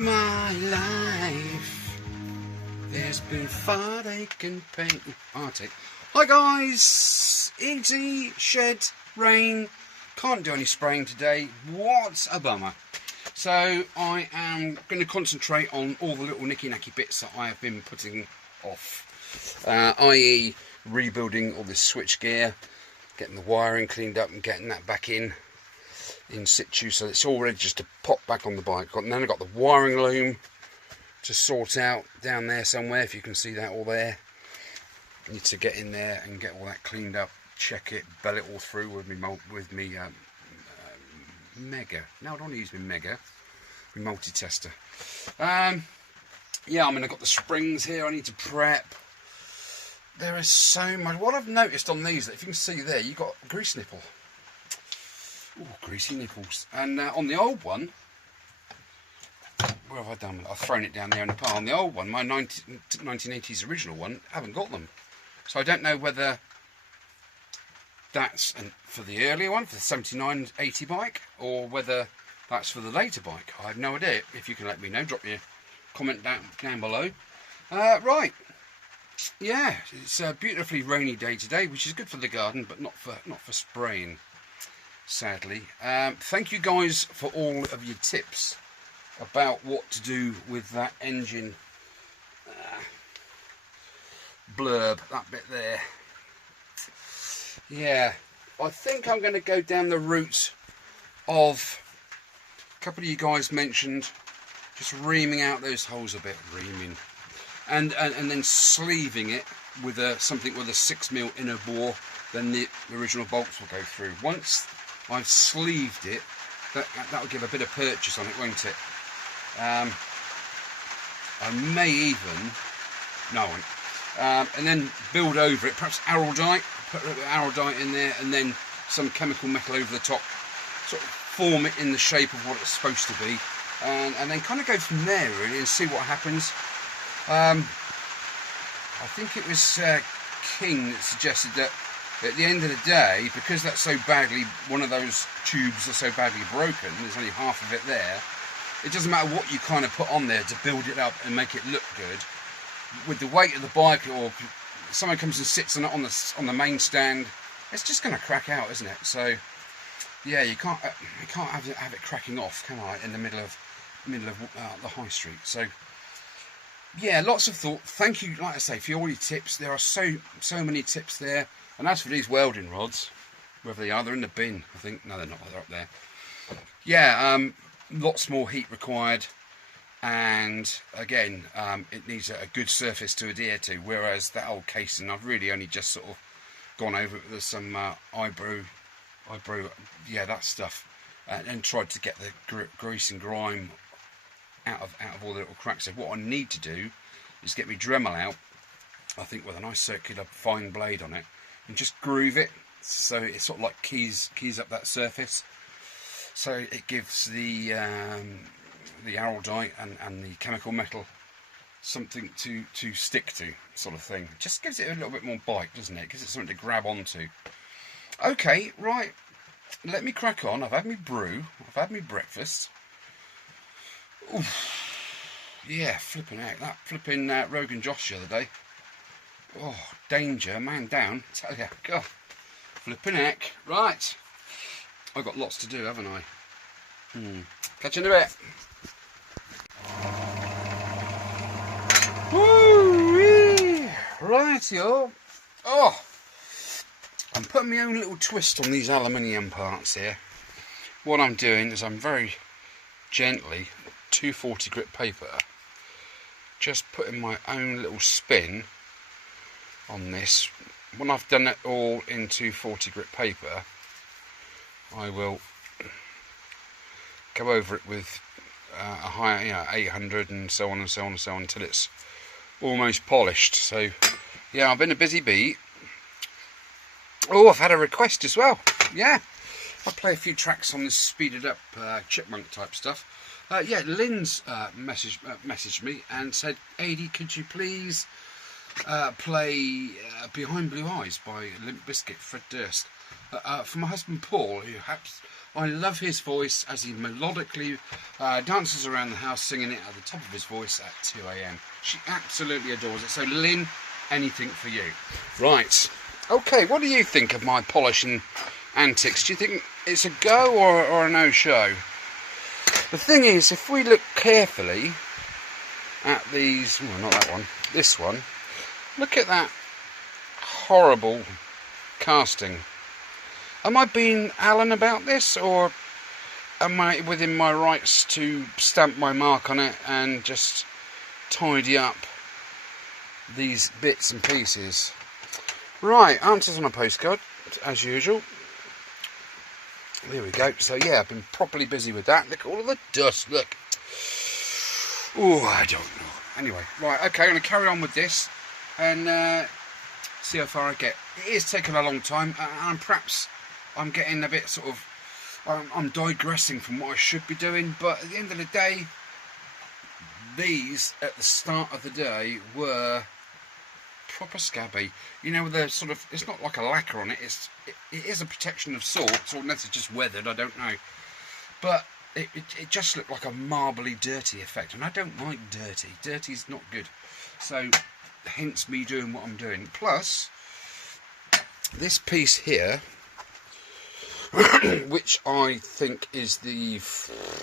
my life. There's been heartache and pain. Heartache. Hi guys, easy, shed, rain. Can't do any spraying today. What a bummer. So I am going to concentrate on all the little nicky-nacky bits that I have been putting off, i.e. rebuilding all this switch gear, getting the wiring cleaned up and getting that back in situ, so it's all ready just to pop back on the bike. And then I've got the wiring loom to sort out down there somewhere, if you can see that all there. Need to get in there and get all that cleaned up, check it, bell it all through with me Mega. No, I don't want to use my Mega, my multi-tester. Yeah, I mean, I've got the springs here I need to prep. There is so much. What I've noticed on these, if you can see there, you've got grease nipple. Oh, greasy nipples. And on the old one, where have I done with it? I've thrown it down there in the pile. On the old one, my 1980s original one, I haven't got them. So I don't know whether that's for the earlier one, for the 79-80 bike, or whether that's for the later bike. I have no idea. If you can let me know, drop me a comment down below. Right. Yeah, it's a beautifully rainy day today, which is good for the garden, but not for spraying, sadly. Thank you guys for all of your tips about what to do with that engine blurb, that bit there. Yeah, I think I'm going to go down the route of, a couple of you guys mentioned, just reaming out those holes a bit, and then sleeving it with something with a 6mm inner bore. Then the original bolts will go through. Once I've sleeved it, that will give a bit of purchase on it, won't it? I may even, no, I won't. And then build over it, perhaps araldite, put a little bit of araldite in there, and then some chemical metal over the top, sort of form it in the shape of what it's supposed to be, and then kind of go from there really and see what happens. I think it was King that suggested that at the end of the day, because that's so badly, one of those tubes are so badly broken, there's only half of it there, it doesn't matter what you kind of put on there to build it up and make it look good. With the weight of the bike, or if someone comes and sits on it on the main stand, it's just going to crack out, isn't it? So yeah, you can't have it cracking off, can I, in the middle of the high street? So yeah, lots of thought. Thank you, like I say, for all your tips. There are so many tips there. And as for these welding rods, whether they are, they're in the bin, I think. No, they're not. They're up there. Yeah, lots more heat required. And again, it needs a good surface to adhere to, whereas that old casing, I've really only just sort of gone over it with some eyebrow, yeah, that stuff, and tried to get the grease and grime out of all the little cracks. So what I need to do is get my Dremel out, I think with a nice circular fine blade on it, and just groove it so it sort of like keys up that surface, so it gives the araldite and the chemical metal something to stick to, sort of thing. Just gives it a little bit more bite, doesn't it? Gives it something to grab onto. Okay, right, let me crack on. I've had me brew, I've had me breakfast. Oof. Yeah, flipping out. That flipping Rogan Josh the other day. Oh, danger, man down. Tell ya, God, flipping heck. Right, I've got lots to do, haven't I? Catch you in a bit. Woo-wee. Right, y'all. Oh, I'm putting my own little twist on these aluminium parts here. What I'm doing is I'm very gently, 240 grit paper, just putting my own little spin on this. When I've done it all in 240 grit paper, I will go over it with a higher, 800 and so on and so on and so on until it's almost polished. So yeah, I've been a busy bee. Oh, I've had a request as well. Yeah, I'll play a few tracks on this speeded up chipmunk type stuff. Yeah, Lynn's messaged me and said, "Adi, could you please play Behind Blue Eyes by Limp Bizkit, Fred Durst?" for my husband Paul, who I love his voice as he melodically dances around the house singing it at the top of his voice at 2 a.m. She absolutely adores it. So Lynn, anything for you. Right, okay, what do you think of my polishing antics? Do you think it's a go or a no-show? The thing is, if we look carefully at these, well, not that one, this one, look at that horrible casting. Am I being Alan about this, or am I within my rights to stamp my mark on it and just tidy up these bits and pieces? Right, answers on a postcard, as usual. There we go. So yeah, I've been properly busy with that. Look at all of the dust, look. Oh, I don't know. Anyway, right, okay, I'm going to carry on with this and see how far I get. It is taking a long time, and perhaps I'm getting a bit sort of, I'm digressing from what I should be doing, but at the end of the day, these at the start of the day were proper scabby. You know, with the sort of, it's not like a lacquer on it, it is a protection of sorts, or unless it's just weathered, I don't know. But it just looked like a marbly dirty effect, and I don't like dirty. Dirty's not good. So hence me doing what I'm doing. Plus this piece here, which I think is the,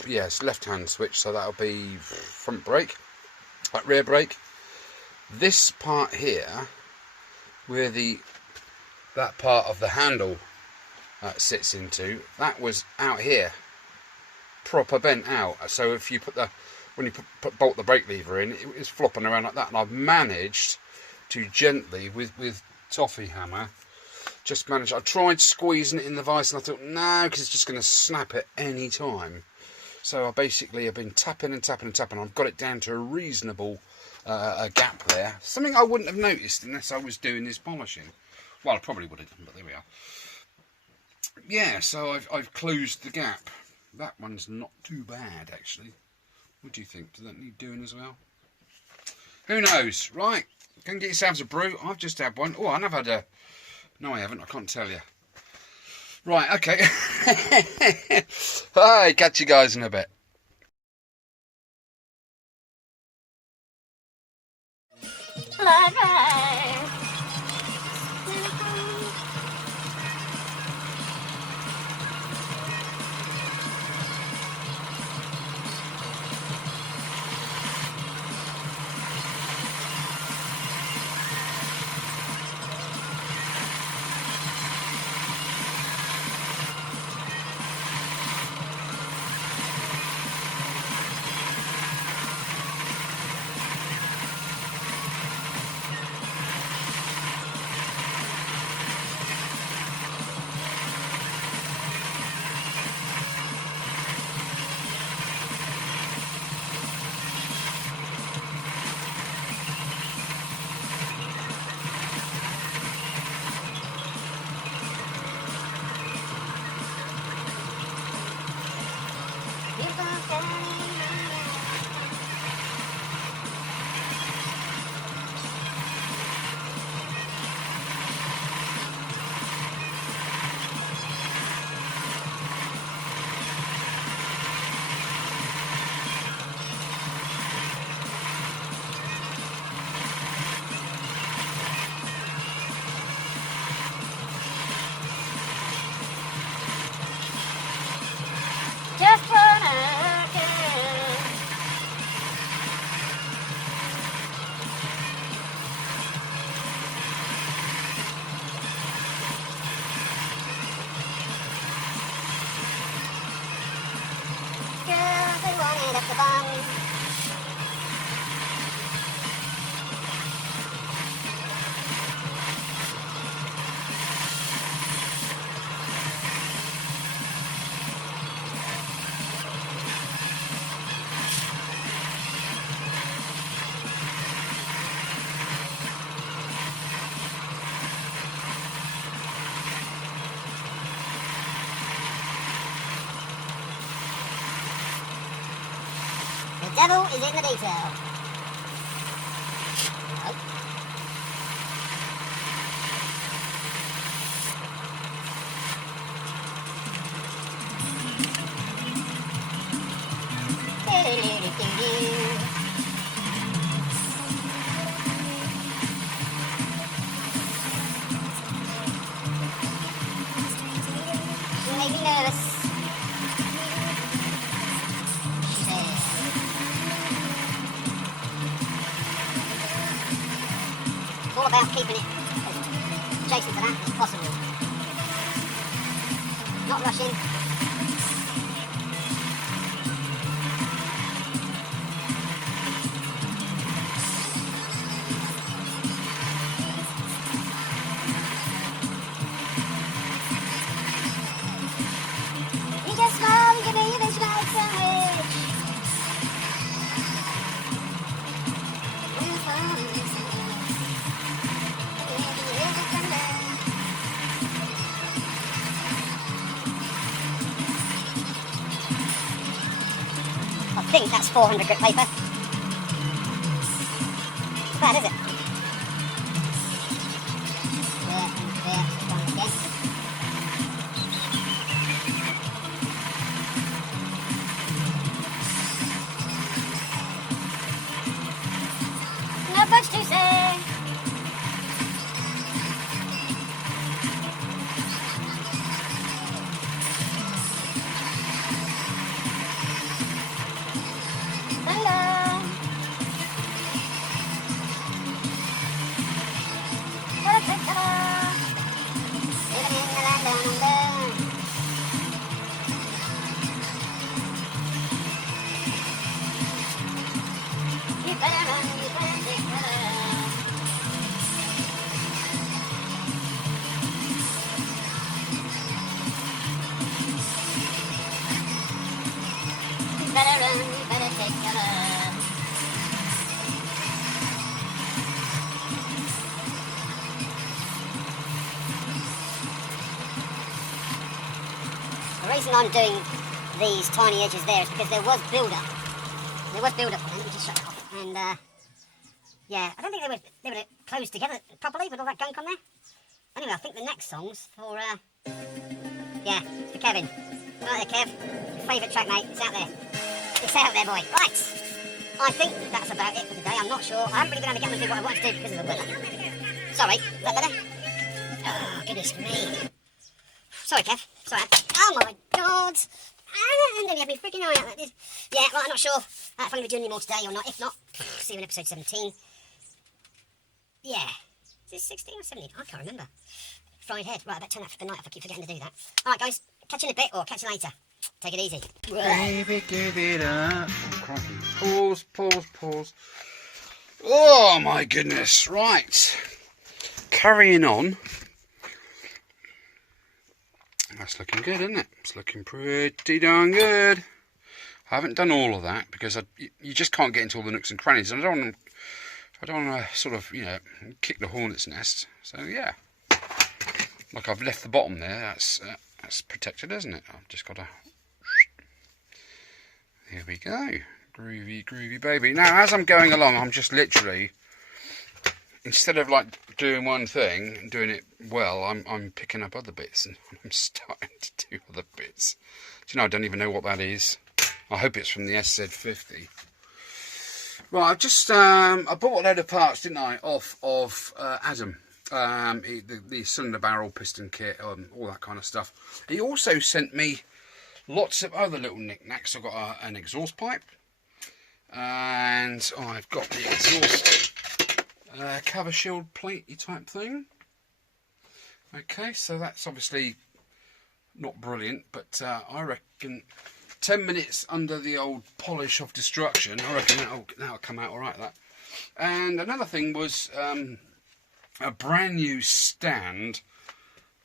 yes, left-hand switch, so that'll be front brake, rear brake. This part here, where that part of the handle sits into, that was out here, proper bent out. So if you when you bolt the brake lever in, it was flopping around like that, and I've managed to gently, with toffee hammer, just managed. I tried squeezing it in the vise, and I thought, no, because it's just going to snap at any time. So I basically have been tapping and tapping and tapping. I've got it down to a reasonable a gap there. Something I wouldn't have noticed unless I was doing this polishing. Well, I probably would have done, but there we are. Yeah, so I've closed the gap. That one's not too bad, actually. What do you think? Does that need doing as well? Who knows? Right, go and get yourselves a brew. I've just had one. Oh, I've had a... No, I haven't. I can't tell you. Right, okay. Hi, catch you guys in a bit. Just wanna get girls, they want it at the bum. The devil is in the detail. Made me nervous. It's all about keeping it as adjacent to that as possible. Not rushing. You just smile and give me this right sandwich. I think that's 400 grit paper. Not bad, is it? Yeah, one again. Not much to say. Hello. What a good color. Living in the land down under. You better run, you better take cover. You better run, you better take cover. The reason I'm doing these tiny edges there is because there was build-up. There was build-up on them. Let me just shut it off. And yeah, I don't think they would close together properly with all that gunk on there. Anyway, I think the next song's for yeah, it's for Kevin. Right there, Kev. Your favourite track, mate. It's out there. It's out there, boy. Right. I think that's about it for today. I'm not sure. I haven't really been able to get on and do what I wanted to do because of the weather. Sorry. Is that better? Oh, goodness me. Sorry, Kev. Sorry. Oh my God. And then you have me freaking eye out like this. Yeah, right, I'm not sure if I'm going to be doing any more today or not. If not, see you in episode 17. Yeah. Is this 16 or 17? I can't remember. Fried head. Right, I better turn that for the night if I keep forgetting to do that. Alright, guys. Catch you in a bit or catch you later. Take it easy. Baby, give it up. Oh, crikey. Pause. Oh, my goodness. Right. Carrying on. That's looking good, isn't it? It's looking pretty darn good. I haven't done all of that because you just can't get into all the nooks and crannies. And I don't want to sort of, you know, kick the hornet's nest. So yeah, like I've left the bottom there. That's protected, isn't it? I've just got to. Here we go, groovy baby. Now, as I'm going along, I'm just literally, instead of like doing one thing and doing it well, I'm picking up other bits and I'm starting to do other bits. Do you know, I don't even know what that is. I hope it's from the FZ50. Right, I've just I bought a load of parts, didn't I, off of Adam. The cylinder barrel piston kit, all that kind of stuff. He also sent me lots of other little knickknacks. I've got an exhaust pipe, and I've got the exhaust cover shield platey type thing. Okay, so that's obviously not brilliant, but I reckon 10 minutes under the old polish of destruction, I reckon that'll come out alright, that. And another thing was a brand new stand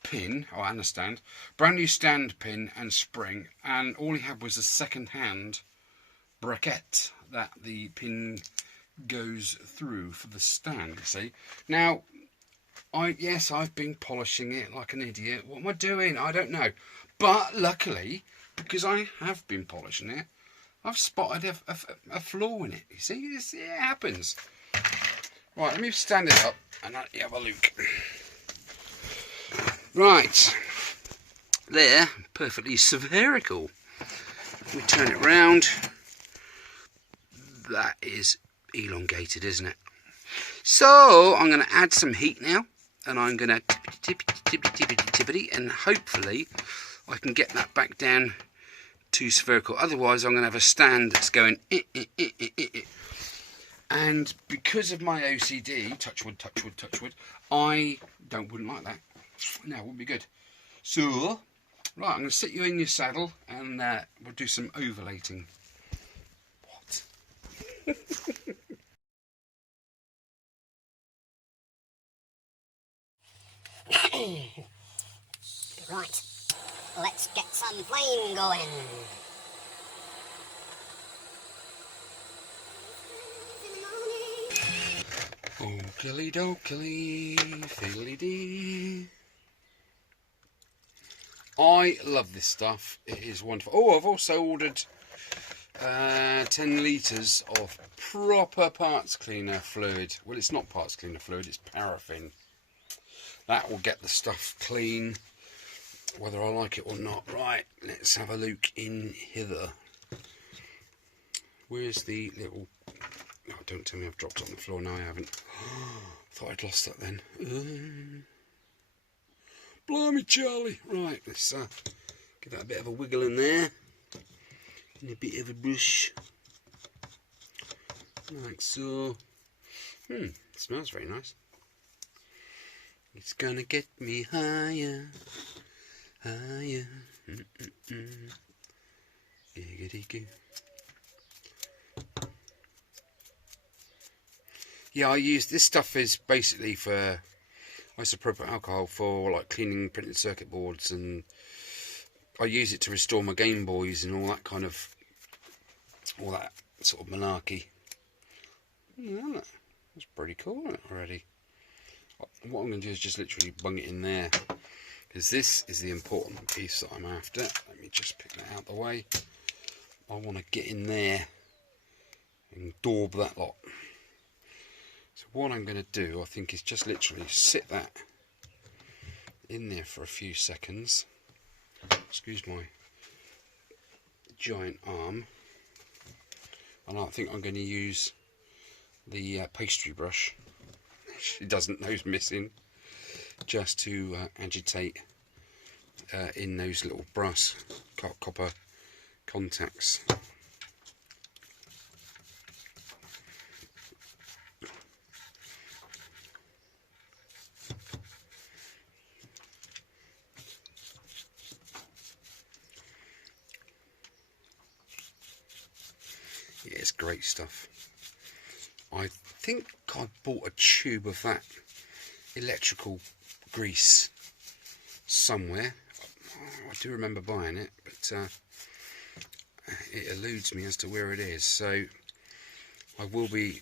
pin, oh, and a stand, brand new stand pin and spring, and all he had was a second-hand bracket that the pin goes through for the stand, you see. Now, yes, I've been polishing it like an idiot. What am I doing? I don't know. But luckily, because I have been polishing it, I've spotted a flaw in it. You see, it happens. Right, let me stand it up and let you have a look. Right, there, perfectly spherical. We turn it round. that is elongated, isn't it? So I'm going to add some heat now, and I'm going to tippity, and hopefully I can get that back down to spherical. Otherwise, I'm going to have a stand that's going. And because of my OCD, touch wood, I wouldn't like that. No, it wouldn't be good. So, right, I'm going to sit you in your saddle, and we'll do some overlating. What? Right, let's get some flame going. Okily dokily, fiddly dee. I love this stuff. It is wonderful. Oh, I've also ordered 10 litres of proper parts cleaner fluid. Well, it's not parts cleaner fluid, it's paraffin. That will get the stuff clean, whether I like it or not. Right, let's have a look in hither. Where's the little... Oh, don't tell me I've dropped it on the floor. No, I haven't. Thought I'd lost that then. Blimey, Charlie. Right, let's give that a bit of a wiggle in there. And a bit of a brush. Like so. Smells very nice. It's gonna get me higher. Higher. Giggity-goo. Yeah, I use this stuff is basically for isopropyl alcohol for like cleaning printed circuit boards, and I use it to restore my Game Boys and all that sort of malarkey. Yeah, that's pretty cool, isn't it, already? What I'm going to do is just literally bung it in there, because this is the important piece that I'm after. Let me just pick that out of the way. I want to get in there and daub that lot. So what I'm going to do, I think, is just literally sit that in there for a few seconds. Excuse my giant arm. And I think I'm going to use the pastry brush. She doesn't knows missing, just to agitate in those little brass copper contacts. Yeah, it's great stuff. I think I bought a tube of that electrical grease somewhere. I do remember buying it, but it eludes me as to where it is. So I will be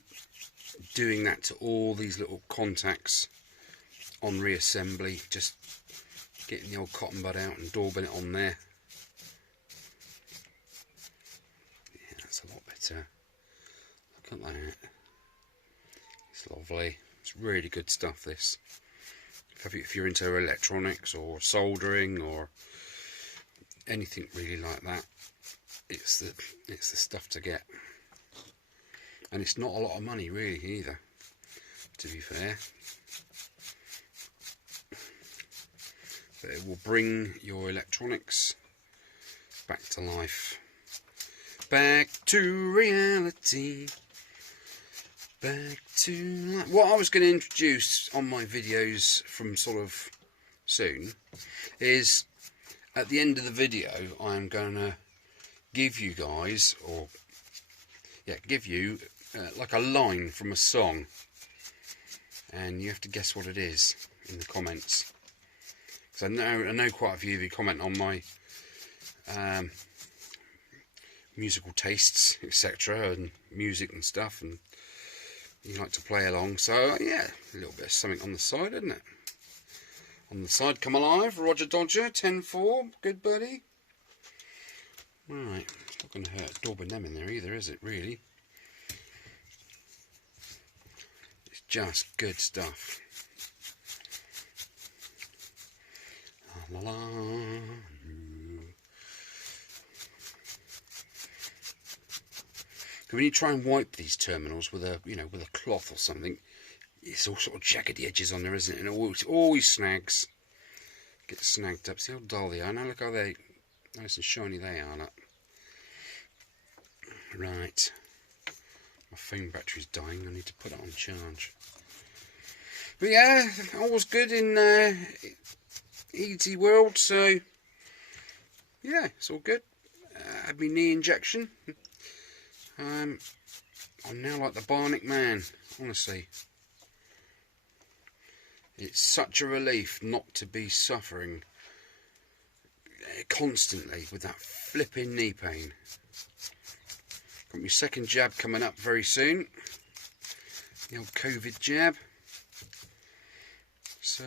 doing that to all these little contacts on reassembly, just getting the old cotton bud out and daubing it on there. Yeah, that's a lot better. Look at that. It's lovely. It's really good stuff, this. If you're into electronics or soldering or anything really like that, it's the stuff to get. And it's not a lot of money really either, to be fair. But it will bring your electronics back to life. Back to reality. Back to life. What I was going to introduce on my videos from sort of soon is, at the end of the video, I'm going to give you guys, like a line from a song, and you have to guess what it is in the comments. Because I know quite a few of you comment on my musical tastes, etc., and music and stuff, and you like to play along. So yeah, a little bit of something on the side, isn't it? On the side, come alive, Roger Dodger, 10-4, good buddy. Right, it's not going to hurt daubing them in there either, is it, really? It's just good stuff. La la la. when you try and wipe these terminals with a with a cloth or something, it's all sort of jaggedy edges on there, isn't it? And it always snags. Gets snagged up. See how dull they are. Now look how nice and shiny they are. Look. Right. My phone battery's dying. I need to put it on charge. But yeah, all's good in Easy World. So yeah, it's all good. Had my knee injection. I'm now like the Bionic Man. Honestly, it's such a relief not to be suffering constantly with that flipping knee pain. Got my second jab coming up very soon. The old COVID jab. So,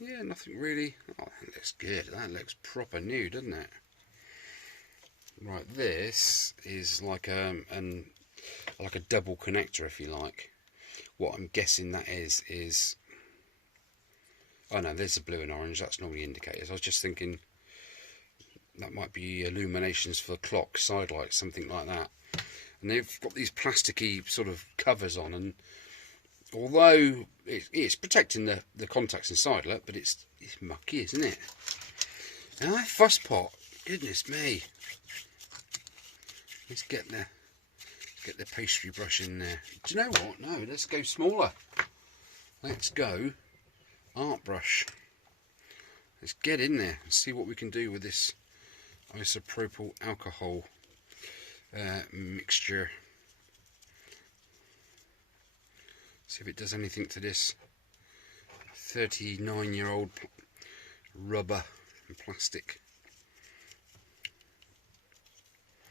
yeah, nothing really. Oh, that looks good. That looks proper new, doesn't it? Right, this is like a double connector, if you like. What I'm guessing that is. Oh no, there's the blue and orange. That's normally indicators. I was just thinking that might be illuminations for the clock, side lights, something like that. And they've got these plasticky sort of covers on, and although it's protecting the contacts inside, look, but it's mucky, isn't it? And that fuss pot, goodness me. Let's get the pastry brush in there. Do you know what? No, let's go smaller. Let's go art brush. Let's get in there and see what we can do with this isopropyl alcohol mixture. See if it does anything to this 39-year-old rubber and plastic.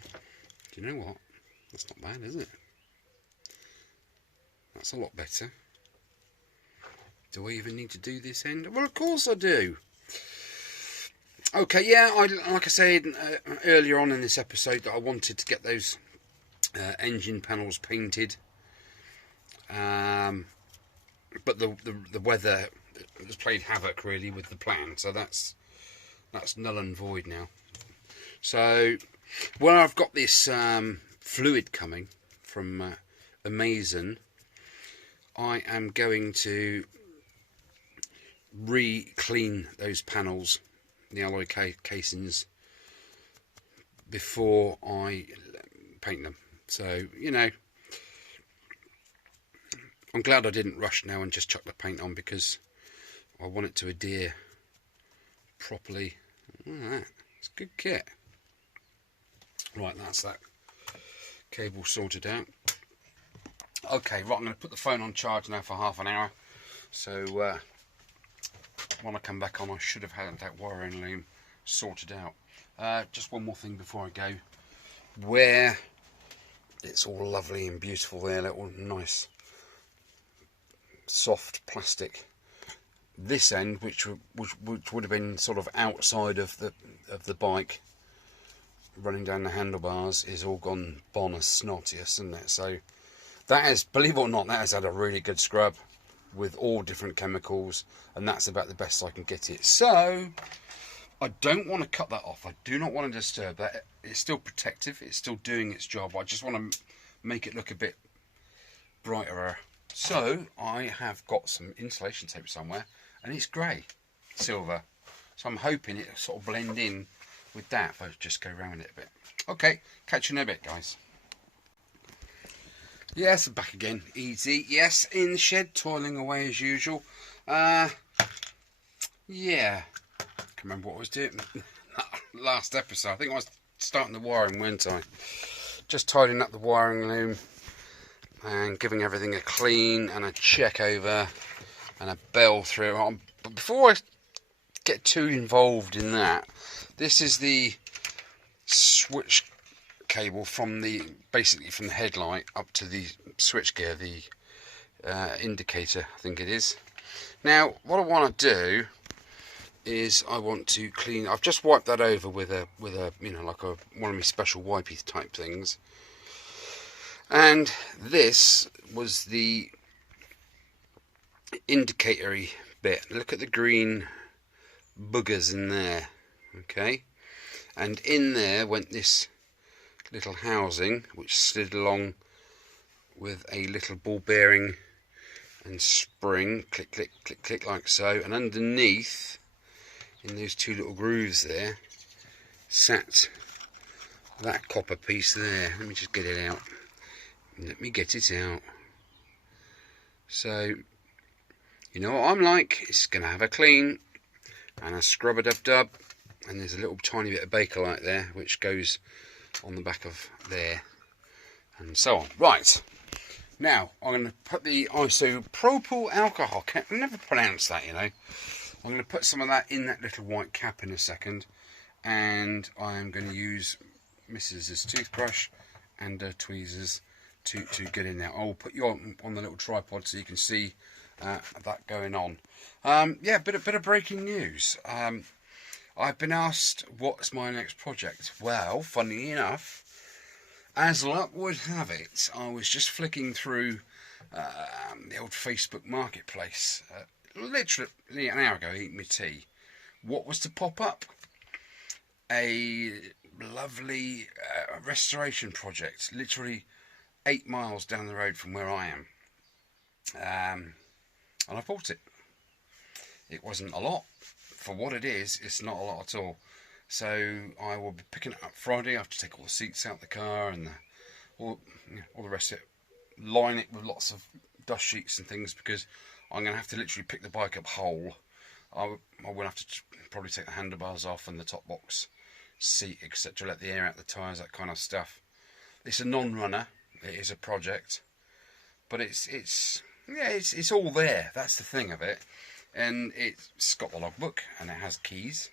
Do you know what? That's not bad, is it? That's a lot better. Do I even need to do this end? Well, of course I do. Okay, yeah, like I said earlier on in this episode, that I wanted to get those engine panels painted. But the weather has played havoc really with the plan, so that's null and void now. So, well, I've got this fluid coming from Amazon. I am going to re-clean those panels, the alloy casings, before I paint them. So, you know, I'm glad I didn't rush now and just chuck the paint on, because I want it to adhere properly. It's a good kit. Right, that's that cable sorted out. Okay, right, I'm going to put the phone on charge now for half an hour. So when I come back on, I should have had that wiring loom sorted out. Just one more thing before I go. Where it's all lovely and beautiful there, little nice soft plastic. This end, which would have been sort of outside of the bike, running down the handlebars, is all gone bonus snottious, isn't it? So that has, believe it or not, that has had a really good scrub with all different chemicals, and that's about the best I can get it. So I don't want to cut that off. I do not want to disturb that. It's still protective. It's still doing its job. I just want to make it look a bit brighter. So I have got some insulation tape somewhere, and it's grey, silver. So I'm hoping it'll sort of blend in with that if I just go around it a bit. Okay, catch you in a bit, guys. Yes, back again. Easy. Yes, in the shed, toiling away as usual. Yeah. Can't remember what I was doing last episode. I think I was starting the wiring, weren't I? Just tidying up the wiring loom and giving everything a clean and a check over and a bell through. But before I get too involved in that, this is the switch cable from basically from the headlight up to the switch gear, the indicator, I think it is. Now what I want to do is I want to clean. I've just wiped that over with a you know, like one of my special wipey type things, and this was the indicatory bit. Look at the green boogers in there, okay, and in there went this little housing which slid along with a little ball bearing and spring, click click click click like so, and underneath in those two little grooves there sat that copper piece there. Let me just get it out. Let me get it out. So you know what I'm like, it's going to have a clean and a scrub-a-dub-dub, and there's a little tiny bit of Bakelite there which goes on the back of there and so on. Right, now I'm going to put the isopropyl alcohol, I never pronounce that, you know. I'm going to put some of that in that little white cap in a second, and I'm going to use Mrs.'s toothbrush and tweezers to get in there. I'll put you on the little tripod so you can see that going on. Yeah, bit of breaking news. I've been asked what's my next project. Well, funnily enough, as luck would have it, I was just flicking through the old Facebook marketplace literally an hour ago, eating my tea. What was to pop up? A lovely restoration project, literally 8 miles down the road from where I am. And I bought it. It wasn't a lot. For what it is, it's not a lot at all. So I will be picking it up Friday. I have to take all the seats out of the car and all the rest of it. Line it with lots of dust sheets and things, because I'm going to have to literally pick the bike up whole. I will have to probably take the handlebars off and the top box seat, etc. Let the air out the tyres, that kind of stuff. It's a non-runner. It is a project. But it's all there. That's the thing of it. And it's got the logbook and it has keys.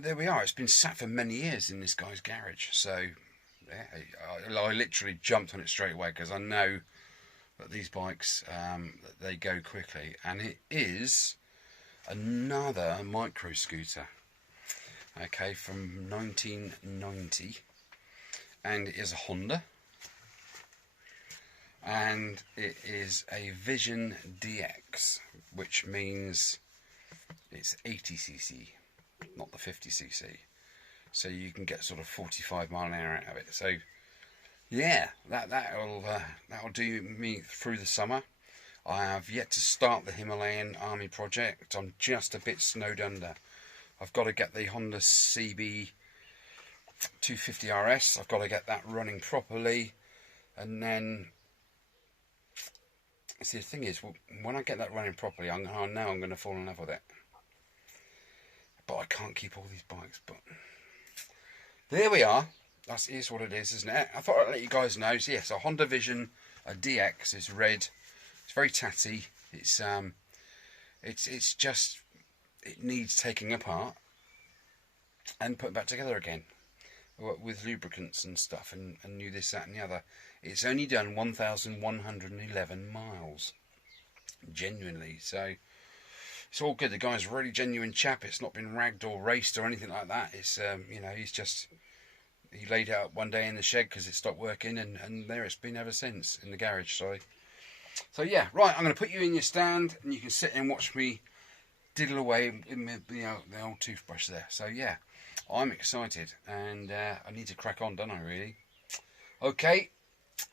There we are. It's been sat for many years in this guy's garage. So yeah, I literally jumped on it straight away because I know that these bikes, they go quickly. And it is another micro scooter. Okay, from 1990. And it is a Honda. And it is a Vision DX, which means it's 80cc, not the 50cc. So you can get sort of 45 mile an hour out of it. So yeah, that'll do me through the summer. I have yet to start the Himalayan Army project. I'm just a bit snowed under. I've got to get the Honda CB 250 RS. I've got to get that running properly, and then. See, the thing is, when I get that running properly, I know I'm going to fall in love with it. But I can't keep all these bikes. But there we are. That is what it is, isn't it? I thought I'd let you guys know. So yes, a Honda Vision, a DX is red. It's very tatty. It's just, it needs taking apart and put back together again with lubricants and stuff and new this, that and the other. It's only done 1,111 miles, genuinely, so it's all good. The guy's a really genuine chap. It's not been ragged or raced or anything like that. It's you know, he laid it up one day in the shed because it stopped working, and there it's been ever since in the garage. Sorry. So yeah, right. I'm going to put you in your stand, and you can sit and watch me diddle away in the old toothbrush there. So yeah, I'm excited, and I need to crack on, don't I? Really? Okay.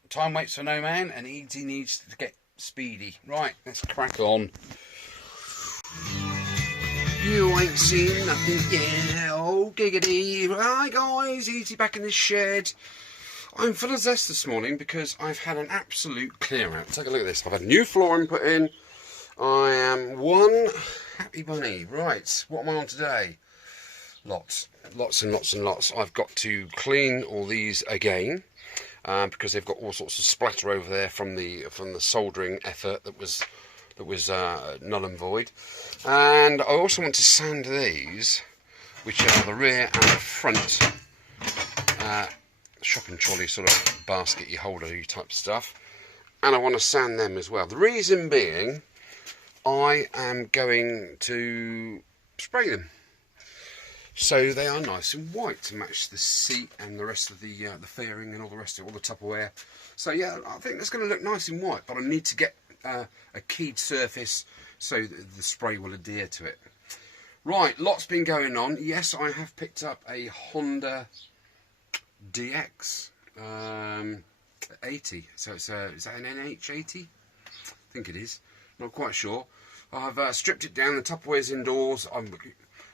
Time waits for no man, and easy needs to get speedy. Right, let's crack on. You ain't seen nothing yet, oh giggity. Right guys, easy back in the shed. I'm full of zest this morning because I've had an absolute clear out. Take a look at this. I've had new flooring put in. I am one happy bunny. Right, what am I on today? Lots and lots and lots. I've got to clean all these again. Because they've got all sorts of splatter over there from the soldering effort that was null and void. And I also want to sand these, which are the rear and the front shopping trolley sort of basket holder type stuff. And I want to sand them as well. The reason being, I am going to spray them. So they are nice and white to match the seat and the rest of the fairing and all the rest of it, all the Tupperware. So yeah, I think that's going to look nice and white, but I need to get a keyed surface so that the spray will adhere to it. Right, lots been going on. Yes, I have picked up a Honda DX 80. So it's is that an NH80? I think it is. Not quite sure. I've stripped it down. The Tupperware's indoors. I'm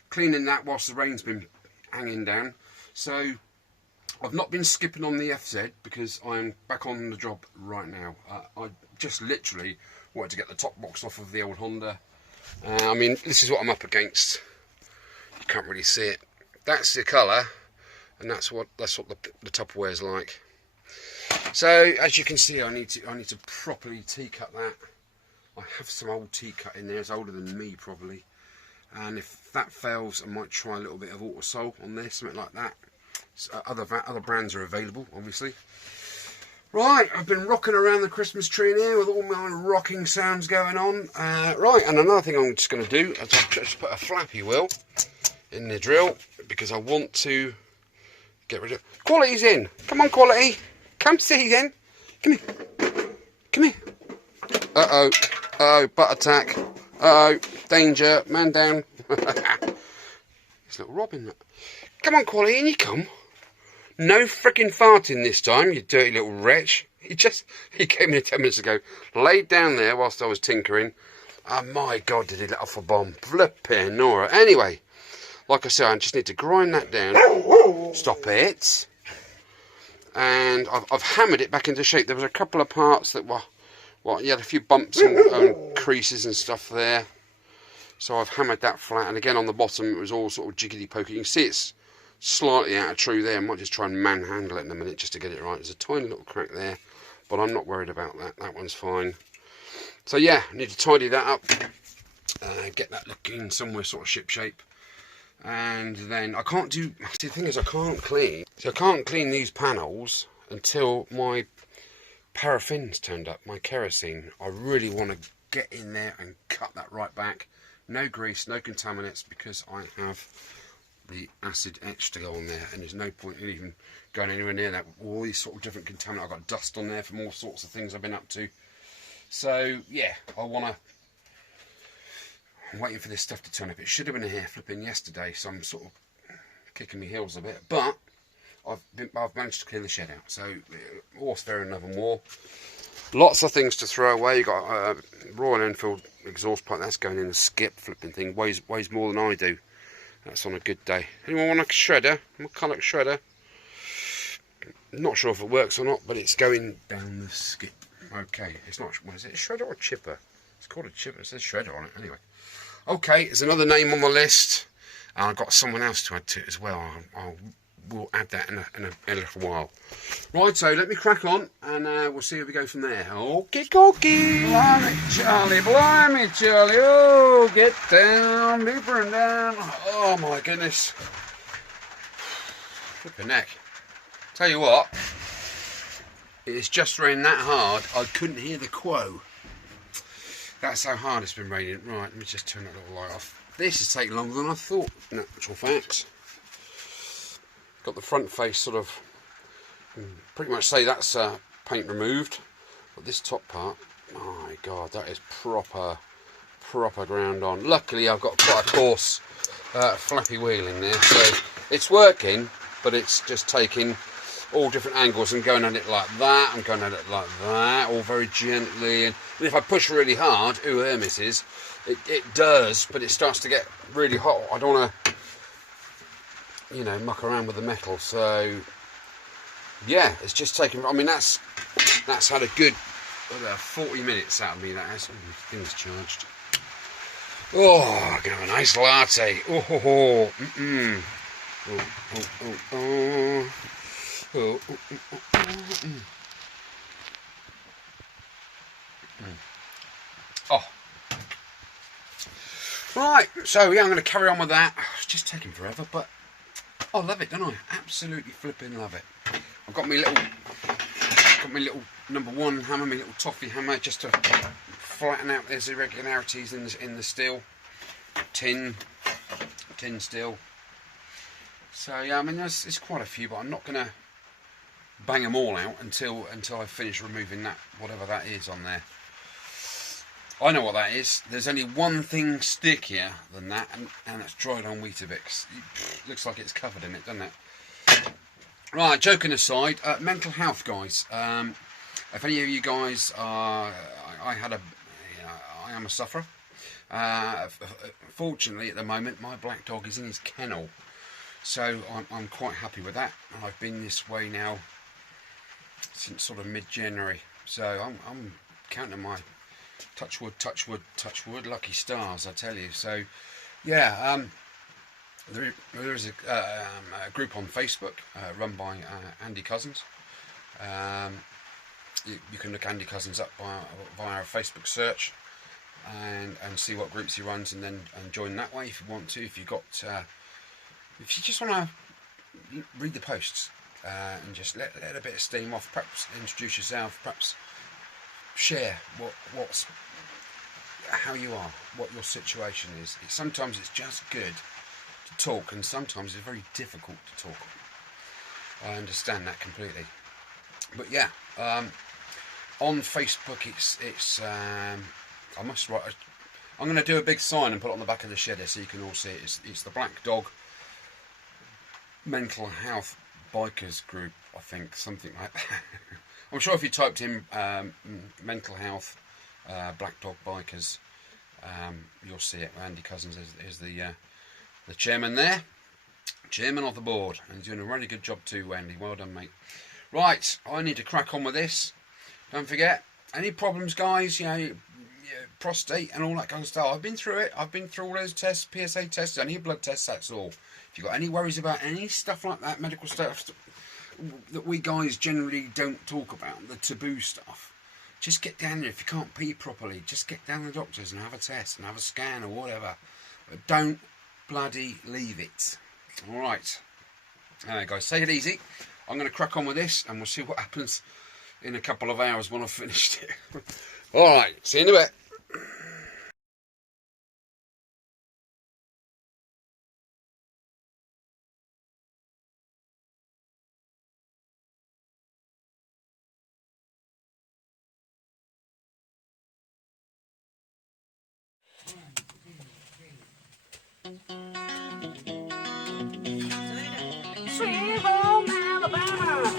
cleaning that whilst the rain's been hanging down. So I've not been skipping on the FZ because I'm back on the job right now. I just literally wanted to get the top box off of the old Honda. I mean, this is what I'm up against. You can't really see it. That's the colour, and that's what the Tupperware's like. So as you can see, I need to properly tea-cut that. I have some old tea-cut in there. It's older than me probably. And if that fails, I might try a little bit of Autosol on there, something like that. So other brands are available, obviously. Right, I've been rocking around the Christmas tree in here with all my rocking sounds going on. Right, and another thing I'm just going to do is I'll just put a flappy wheel in the drill because I want to get rid of... Quality's in. Come on, Quality. Come see then. Come here. Come here. Uh-oh. Uh-oh, butt attack. Uh-oh, danger. Man down. It's little Robin. Come on, Quality, in you come. No frickin' farting this time, you dirty little wretch. He came in 10 minutes ago, laid down there whilst I was tinkering. Oh my God, did he let off a bomb. Flippin' Nora. Anyway, like I said, I just need to grind that down. Stop it. And I've hammered it back into shape. There was a couple of parts that were... Well, you had a few bumps and creases and stuff there. So I've hammered that flat. And again, on the bottom, it was all sort of jiggly-poky. You can see it's slightly out of true there. I might just try and manhandle it in a minute just to get it right. There's a tiny little crack there, but I'm not worried about that. That one's fine. So yeah, I need to tidy that up. Get that looking somewhere sort of ship-shape. And then I can't do... See, the thing is, I can't clean. So I can't clean these panels until my paraffin's turned up, my kerosene. I really want to get in there and cut that right back. No grease, no contaminants, because I have the acid etch to go on there, and there's no point in even going anywhere near that. All these sort of different contaminants. I've got dust on there from all sorts of things I've been up to. So yeah, I'm waiting for this stuff to turn up. It should have been a hair flipping yesterday, so I'm sort of kicking my heels a bit, but I've managed to clear the shed out. So all's fair and nothing more. Lots of things to throw away. You've got a Royal Enfield exhaust pipe that's going in the skip flipping thing. Weighs more than I do. That's on a good day. Anyone want a shredder? A mechanic shredder? Not sure if it works or not, but it's going down the skip. Okay, it's not. What is it? A shredder or a chipper? It's called a chipper. It says shredder on it. Anyway. Okay, there's another name on the list, and I've got someone else to add to it as well. We'll add that in a little while. Right, so let me crack on, and we'll see where we go from there. Okie dokie. Blimey, Charlie. Oh, get down, deeper and down. Oh, my goodness. Flipping neck. Tell you what, it's just raining that hard, I couldn't hear the quo. That's how hard it's been raining. Right, let me just turn that little light off. This is taking longer than I thought, in actual fact. Got the front face sort of, pretty much say that's paint removed. But this top part, oh my God, that is proper ground on. Luckily, I've got quite a coarse flappy wheel in there, so it's working, but it's just taking all different angles and going at it like that, and going at it like that, all very gently. And if I push really hard, ooh, there misses. It does, but it starts to get really hot. I don't want to, you know, muck around with the metal. So yeah, it's just taken. I mean, that's had a good 40 minutes out of me. That has. Ooh, thing's charged. Oh, I can have a nice latte. Oh, ho, ho. Mm-mm. Oh, oh, oh, oh. Oh, oh, oh, oh, oh. Oh. Right, so yeah, I'm going to carry on with that. It's just taking forever, but I love it, don't I? Absolutely flipping love it. I've got my little number one hammer, my little toffee hammer, just to flatten out those irregularities in the steel, tin steel. So yeah, I mean there's quite a few, but I'm not going to bang them all out until I finish removing that, whatever that is on there. I know what that is. There's only one thing stickier than that, and that's dried on Weetabix. Looks like it's covered in it, doesn't it? Right, joking aside, mental health, guys. If any of you guys are, I am a sufferer. Fortunately, at the moment, my black dog is in his kennel, so I'm quite happy with that. And I've been this way now since sort of mid-January. So I'm counting my touch wood, lucky stars, I tell you. So, yeah. There is a group on Facebook run by Andy Cousins. You can look Andy Cousins up via a Facebook search and see what groups he runs, and then join that way if you want to. If you just want to read the posts and just let a bit of steam off, perhaps introduce yourself, perhaps share how you are, what your situation is. Sometimes it's just good to talk, and sometimes it's very difficult to talk. I understand that completely, but yeah, on Facebook it's I must write. I'm going to do a big sign and put it on the back of the shed so you can all see it. It's the Black Dog Mental Health Bikers Group, I think, something like that. I'm sure if you typed in mental health Black Dog Bikers, you'll see it. Andy Cousins is the chairman there, chairman of the board, and he's doing a really good job too, Andy. Well done, mate. Right, I need to crack on with this. Don't forget, any problems, guys, prostate and all that kind of stuff, I've been through it. I've been through all those tests, PSA tests, any blood tests, that's all. If you've got any worries about any stuff like that, medical stuff that we guys generally don't talk about, the taboo stuff, just get down there. If you can't pee properly, just get down to the doctors and have a test and have a scan or whatever. But don't bloody leave it. Alright. Alright, guys, take it easy. I'm going to crack on with this and we'll see what happens in a couple of hours when I've finished it. Alright, see you in a bit. Sweet home Alabama.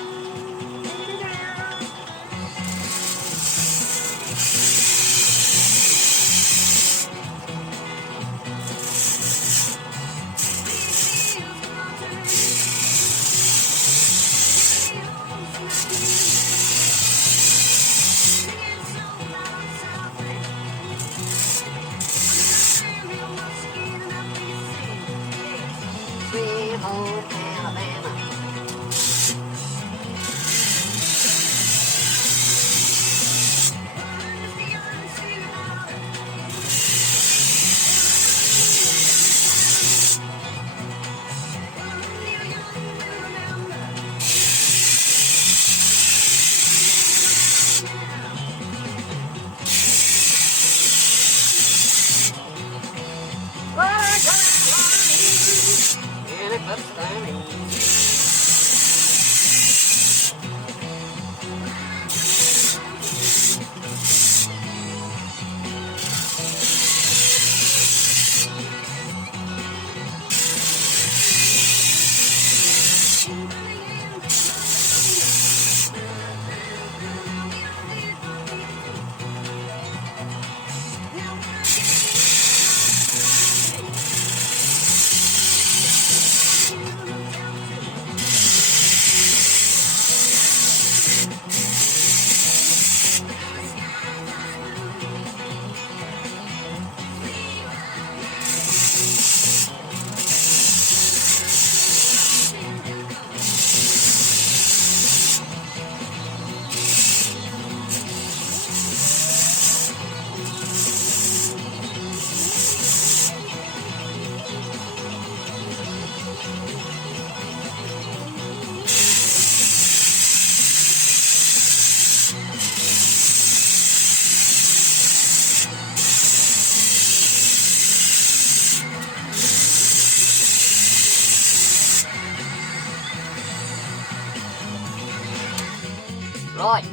Sweet home Alabama. Right,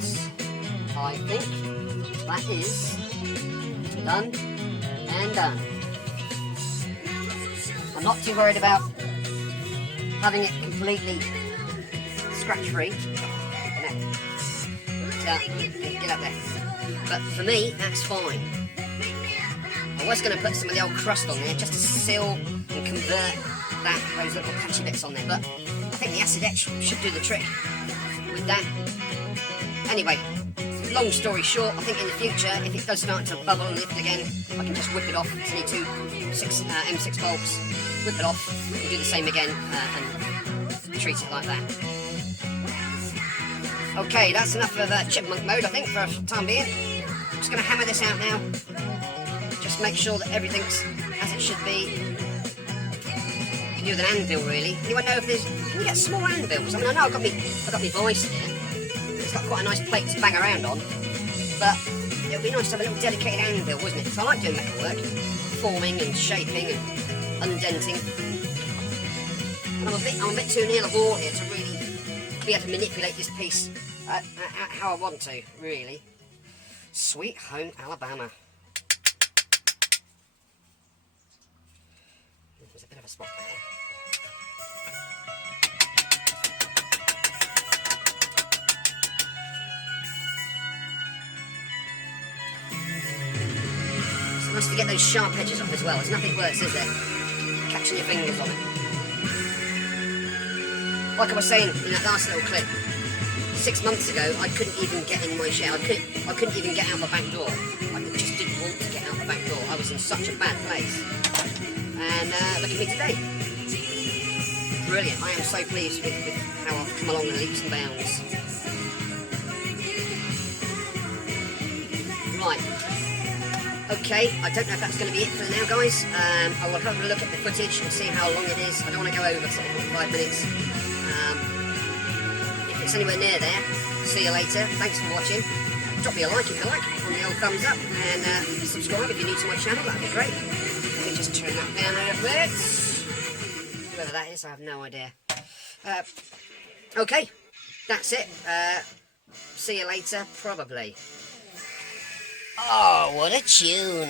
I think that is done and done. I'm not too worried about having it completely scratch free. Get up there. But for me, that's fine. I was going to put some of the old crust on there just to seal and convert those little patchy bits on there, but I think the acid etch should do the trick with that. Anyway, long story short, I think in the future, if it does start to bubble and lift again, I can just whip it off. It's only two M6 bulbs, whip it off, and do the same again, and treat it like that. Okay, that's enough of chipmunk mode, I think, for the time being. I'm just going to hammer this out now. Just make sure that everything's as it should be. You can do with an anvil, really. Anyone know if there's... Can you get small anvils? I mean, I know I've got my voice here. It's got quite a nice plate to bang around on. But it would be nice to have a little dedicated anvil, wouldn't it? So I like doing metal work. Forming and shaping and undenting. And I'm a bit too near the wall here to really be able to manipulate this piece how I want to, really. Sweet home Alabama. There's a bit of a spot there. It's nice to get those sharp edges off as well. There's nothing worse, is there? Catching your fingers on it. Like I was saying in that last little clip, 6 months ago I couldn't even get in my shed. I couldn't even get out the back door. I just didn't want to get out the back door. I was in such a bad place. And look at me today. Brilliant. I am so pleased with how I've come along in leaps and bounds. Right. Okay, I don't know if that's going to be it for now, guys. I will have a look at the footage and see how long it is. I don't want to go over sort of 5 minutes. If it's anywhere near there, see you later. Thanks for watching. Drop me a like if you like, on the old thumbs up, and subscribe if you're new to my channel. That'd be great. Let me just turn that down a little bit. Whoever that is, I have no idea. Okay, that's it. See you later, probably. Oh, what a tune!